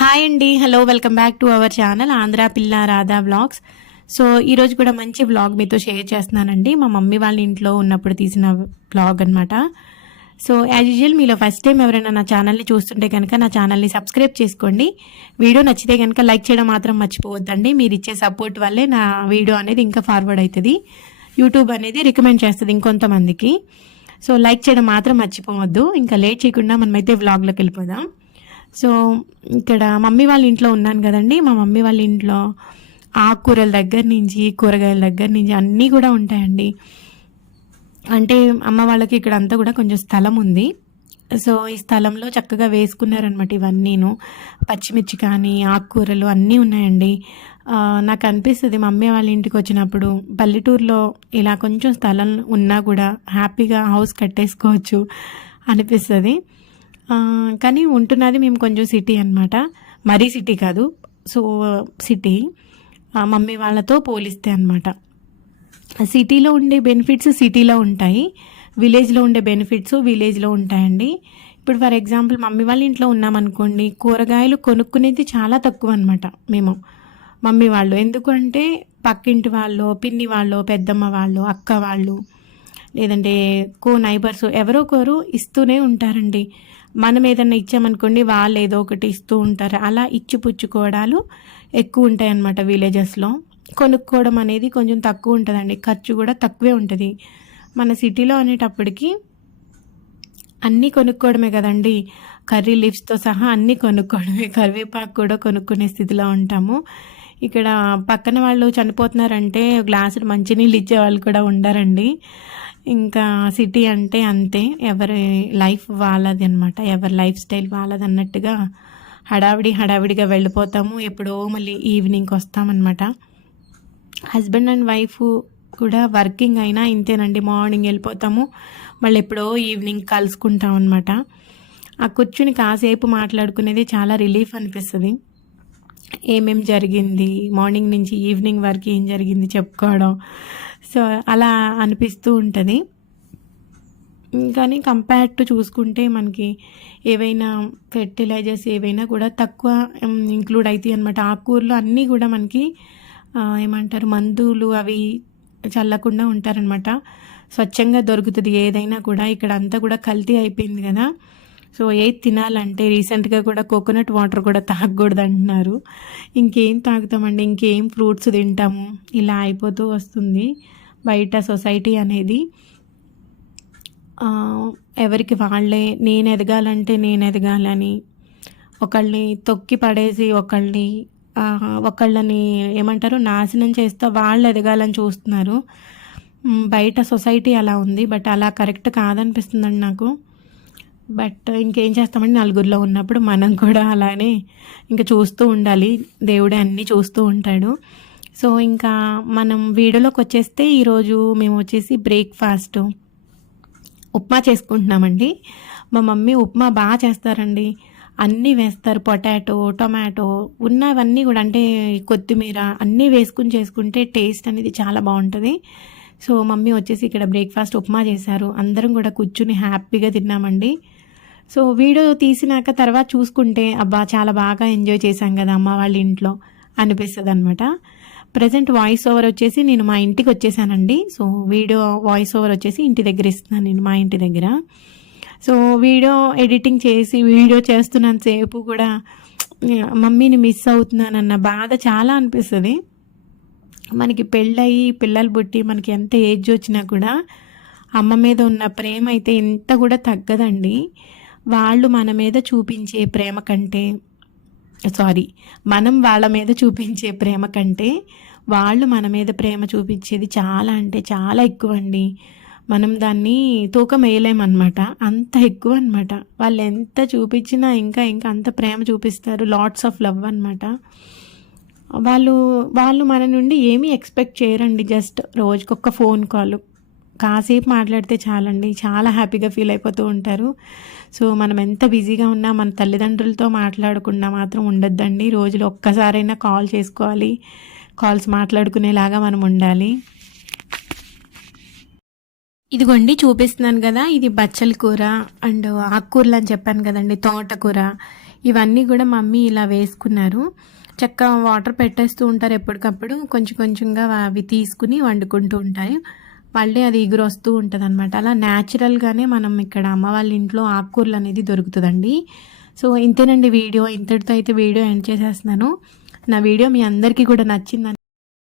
Hi అండి. Hello welcome back to our channel Andhra పిల్ల Radha vlogs so ఈరోజు కూడా మంచి వ్లాగ్ మీతో షేర్ చేస్తున్నానండి. మా మమ్మీ వాళ్ళ ఇంట్లో ఉన్నప్పుడు తీసిన వ్లాగ్ అనమాట సో యాజ్ యూజువల్ మీలో ఫస్ట్ టైం ఎవరైనా నా ఛానల్ని చూస్తుంటే కనుక నా ఛానల్ని సబ్స్క్రైబ్ చేసుకోండి. వీడియో నచ్చితే కనుక లైక్ చేయడం మాత్రం మర్చిపోవద్దండి. మీరు ఇచ్చే సపోర్ట్ వల్లే నా వీడియో అనేది ఇంకా ఫార్వర్డ్ అవుతుంది యూట్యూబ్ అనేది రికమెండ్ చేస్తుంది ఇంకొంతమందికి. సో లైక్ చేయడం మాత్రం మర్చిపోవద్దు. ఇంకా లేట్ చేయకుండా మనమైతే వ్లాగ్లోకి వెళ్ళిపోదాం. సో ఇక్కడ మమ్మీ వాళ్ళ ఇంట్లో ఉన్నాను కదండి. మా మమ్మీ వాళ్ళ ఇంట్లో ఆకుకూరల దగ్గర నుంచి కూరగాయల దగ్గర నుంచి అన్నీ కూడా ఉంటాయండి. అంటే అమ్మ వాళ్ళకి ఇక్కడ అంతా కూడా కొంచెం స్థలం ఉంది. సో ఈ స్థలంలో చక్కగా వేసుకున్నారనమాట ఇవన్నీను. పచ్చిమిర్చి కానీ ఆకుకూరలు అన్నీ ఉన్నాయండి. నాకు అనిపిస్తుంది మమ్మీ వాళ్ళ ఇంటికి వచ్చినప్పుడు పల్లెటూరులో ఇలా కొంచెం స్థలం ఉన్నా కూడా హ్యాపీగా హౌస్ కట్టేసుకోవచ్చు అనిపిస్తుంది. కానీ ఉంటున్నది మేము కొంచెం సిటీ అన్నమాట. మరీ సిటీ కాదు. So city. మమ్మీ వాళ్ళతో పోలిస్తే అనమాట సిటీలో ఉండే బెనిఫిట్స్ సిటీలో ఉంటాయి. విలేజ్లో ఉండే బెనిఫిట్స్ విలేజ్లో ఉంటాయండి. ఇప్పుడు ఫర్ ఎగ్జాంపుల్ మమ్మీ వాళ్ళ ఇంట్లో ఉన్నామనుకోండి కూరగాయలు కొనుక్కునేది చాలా తక్కువ అనమాట మేము మమ్మీ వాళ్ళు. ఎందుకంటే పక్కింటి వాళ్ళు పిన్ని వాళ్ళు పెద్దమ్మ వాళ్ళు అక్క వాళ్ళు లేదంటే కో నైబర్స్ ఎవరో ఒకరు ఇస్తూనే ఉంటారండి. మనం ఏదన్నా ఇచ్చామనుకోండి వాళ్ళు ఏదో ఒకటి ఇస్తూ ఉంటారు. అలా ఇచ్చి పుచ్చుకోవడాలు ఎక్కువ ఉంటాయి అన్నమాట విలేజెస్లో. కొనుక్కోవడం అనేది కొంచెం తక్కువ ఉంటుందండి. ఖర్చు కూడా తక్కువే ఉంటుంది. మన సిటీలో అనేటప్పటికి అన్నీ కొనుక్కోవడమే కదండి. కర్రీ లీవ్స్తో సహా అన్నీ కొనుక్కోవడమే. కరివేపాకు కూడా కొనుక్కునే స్థితిలో ఉంటాము. ఇక్కడ పక్కన వాళ్ళు చనిపోతున్నారంటే గ్లాసులు మంచినీళ్ళు ఇచ్చే వాళ్ళు కూడా ఉండరండి. ఇంకా సిటీ అంటే అంతే ఎవరి లైఫ్ వాళ్ళది అనమాట ఎవరి లైఫ్ స్టైల్ వాళ్ళది అన్నట్టుగా హడావిడి హడావిడిగా వెళ్ళిపోతాము. ఎప్పుడో మళ్ళీ ఈవినింగ్కి వస్తామన్నమాట. హస్బెండ్ అండ్ వైఫ్ కూడా వర్కింగ్ అయినా ఇంతేనండి మార్నింగ్ వెళ్ళిపోతాము మళ్ళీ ఎప్పుడో ఈవినింగ్ కలుసుకుంటాం అనమాట ఆ కూర్చుని కాసేపు మాట్లాడుకునేది చాలా రిలీఫ్ అనిపిస్తుంది. ఏమేం జరిగింది మార్నింగ్ నుంచి ఈవినింగ్ వరకు ఏం జరిగింది చెప్పుకోవడం సో అలా అనిపిస్తూ ఉంటుంది. కానీ కంపేర్ టు చూసుకుంటే మనకి ఏవైనా ఫెర్టిలైజర్స్ ఏవైనా కూడా తక్కువ ఇంక్లూడ్ అవుతాయి అనమాట ఆకుకూరలు అన్నీ కూడా మనకి ఏమంటారు మందులు అవి చల్లకుండా ఉంటారనమాట స్వచ్ఛంగా దొరుకుతుంది ఏదైనా కూడా. ఇక్కడ అంతా కూడా కల్తీ అయిపోయింది కదా. సో ఏది తినాలంటే రీసెంట్గా కూడా కోకోనట్ వాటర్ కూడా తాగకూడదు అంటున్నారు ఇంకేం తాగుతామండి? ఇంకేం ఫ్రూట్స్ తింటాము? ఇలా అయిపోతూ వస్తుంది బయట సొసైటీ అనేది. ఎవరికి వాళ్ళే నేను ఎదగాలంటే నేను ఎదగాలని ఒకళ్ళని తొక్కి పడేసి ఒకళ్ళని ఒకళ్ళని ఏమంటారు? నాశనం చేస్తే వాళ్ళు ఎదగాలని చూస్తున్నారు. బయట సొసైటీ అలా ఉంది బట్ అలా కరెక్ట్ కాదనిపిస్తుందండి నాకు. బట్ ఇంకేం చేస్తామండి? నలుగురిలో ఉన్నప్పుడు మనం కూడా అలానే ఇంకా చూస్తూ ఉండాలి. దేవుడే అన్నీ చూస్తూ ఉంటాడు. సో ఇంకా మనం వీడియోలోకి వచ్చేస్తే ఈరోజు మేము వచ్చేసి బ్రేక్ఫాస్ట్ ఉప్మా చేసుకుంటున్నామండి. మా మమ్మీ ఉప్మా బాగా చేస్తారండి. అన్నీ వేస్తారు. పొటాటో టొమాటో ఉన్నవన్నీ కూడా అంటే కొత్తిమీర అన్నీ వేసుకుని చేసుకుంటే టేస్ట్ అనేది చాలా బాగుంటుంది. సో మమ్మీ వచ్చేసి ఇక్కడ బ్రేక్ఫాస్ట్ ఉప్మా చేశారు. అందరం కూడా కూర్చుని హ్యాపీగా తిన్నామండి. సో వీడియో తీసినాక తర్వాత చూసుకుంటే అబ్బా చాలా బాగా ఎంజాయ్ చేశాం కదా అమ్మ వాళ్ళ ఇంట్లో అనిపిస్తుంది అనమాట ప్రజెంట్ వాయిస్ ఓవర్ వచ్చేసి నేను మా ఇంటికి వచ్చేసానండి. సో వీడియో వాయిస్ ఓవర్ వచ్చేసి ఇంటి దగ్గర ఇస్తున్నాను నేను మా ఇంటి దగ్గర. సో వీడియో ఎడిటింగ్ చేసి వీడియో చేస్తున్నంతసేపు కూడా మమ్మీని మిస్ అవుతున్నానన్న బాధ చాలా అనిపిస్తుంది. మనకి పెళ్ళయి పిల్లలు పుట్టి మనకి ఎంత ఏజ్ వచ్చినా కూడా అమ్మ మీద ఉన్న ప్రేమ అయితే ఎంత కూడా తగ్గదండి. వాళ్ళు మన మీద చూపించే ప్రేమ కంటే సారీ మనం వాళ్ళ మీద చూపించే ప్రేమ కంటే వాళ్ళు మన మీద ప్రేమ చూపించేది చాలా అంటే చాలా ఎక్కువ అండి మనం దాన్ని తూకం వేయలేమన్నమాట. అంత ఎక్కువ అనమాట వాళ్ళు ఎంత చూపించినా ఇంకా ఇంకా అంత ప్రేమ చూపిస్తారు. లాట్స్ ఆఫ్ లవ్ అనమాట వాళ్ళు వాళ్ళు మన నుండి ఏమీ ఎక్స్పెక్ట్ చేయరండి జస్ట్ రోజుకొక ఫోన్ కాల్ కాసేపు మాట్లాడితే చాలండి చాలా హ్యాపీగా ఫీల్ అయిపోతూ ఉంటారు. సో మనం ఎంత బిజీగా ఉన్నా మన తల్లిదండ్రులతో మాట్లాడకుండా మాత్రం ఉండొద్దండి. రోజులో ఒక్కసారైనా కాల్ చేసుకోవాలి. కాల్స్ మాట్లాడుకునేలాగా మనం ఉండాలి. ఇదిగోండి చూపిస్తున్నాను కదా ఇది బచ్చల కూర అండ్ ఆకుకూరలు అని చెప్పాను కదండి తోటకూర. ఇవన్నీ కూడా మమ్మీ ఇలా వేసుకున్నారు. చక్కగా వాటర్ పెట్టేస్తూ ఉంటారు ఎప్పటికప్పుడు. కొంచెం కొంచెంగా అవి తీసుకుని వండుకుంటూ ఉంటారు. మళ్ళీ అది ఎగురు వస్తూ ఉంటుంది అనమాట అలా న్యాచురల్గానే మనం ఇక్కడ అమ్మ వాళ్ళ ఇంట్లో ఆకుకూరలు అనేది దొరుకుతుందండి. సో ఇంతేనండి వీడియో. ఇంతటితో అయితే వీడియో ఎండ్ చేసేస్తున్నాను. నా వీడియో మీ అందరికీ కూడా నచ్చిందని